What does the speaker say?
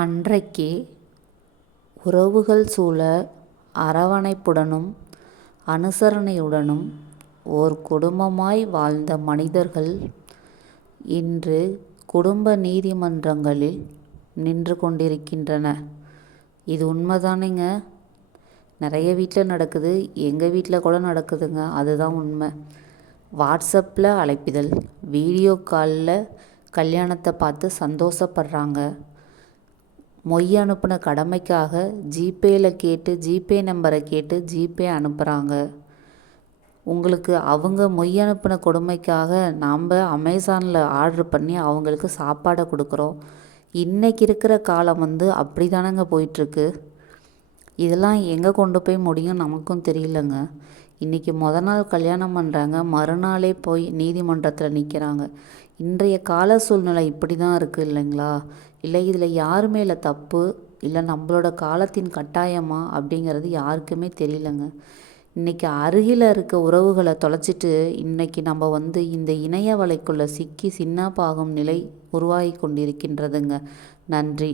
அன்றைக்கே உறவுகள் சூழ அரவணைப்புடனும் அனுசரணையுடனும் ஓர் குடும்பமாய் வாழ்ந்த மனிதர்கள் இன்று குடும்ப நீதிமன்றங்களில் நின்று கொண்டிருக்கின்றன. இது உண்மைதானேங்க. நிறைய வீட்டில் நடக்குது, எங்கள் வீட்டில் கூட நடக்குதுங்க. அதுதான் உண்மை. வாட்ஸ்அப்பில் அழைப்பிதழ், வீடியோ காலில் கல்யாணத்தை பார்த்து சந்தோஷப்படுறாங்க. மொய் அனுப்பின கடமைக்காக ஜிபே நம்பரை கேட்டு ஜிபே அனுப்புகிறாங்க. உங்களுக்கு அவங்க மொய் அனுப்பின கொடுமைக்காக நாம் அமேசானில் ஆர்டர் பண்ணி அவங்களுக்கு சாப்பாடை கொடுக்குறோம். இன்றைக்கி இருக்கிற காலம் அப்படி தானங்க போயிட்டுருக்கு. இதெல்லாம் எங்கே கொண்டு போய் முடியும் நமக்கும் தெரியலங்க. இன்றைக்கி நாள் கல்யாணம் பண்ணுறாங்க, மறுநாளே போய் நீதிமன்றத்தில் நிற்கிறாங்க. இன்றைய கால சூழ்நிலை இப்படி தான் இருக்குது இல்லைங்களா? இல்லை இதில் யார் மேலே தப்பு, இல்லை நம்மளோட காலத்தின் கட்டாயமா அப்படிங்கிறது யாருக்குமே தெரியலங்க. இன்றைக்கி அருகில் இருக்க உறவுகளை தொலைச்சிட்டு இன்றைக்கி நம்ம இந்த இணைய வலைக்குள்ளே சிக்கி சின்னாப்பாகும் நிலை உருவாகி கொண்டிருக்கின்றதுங்க. நன்றி.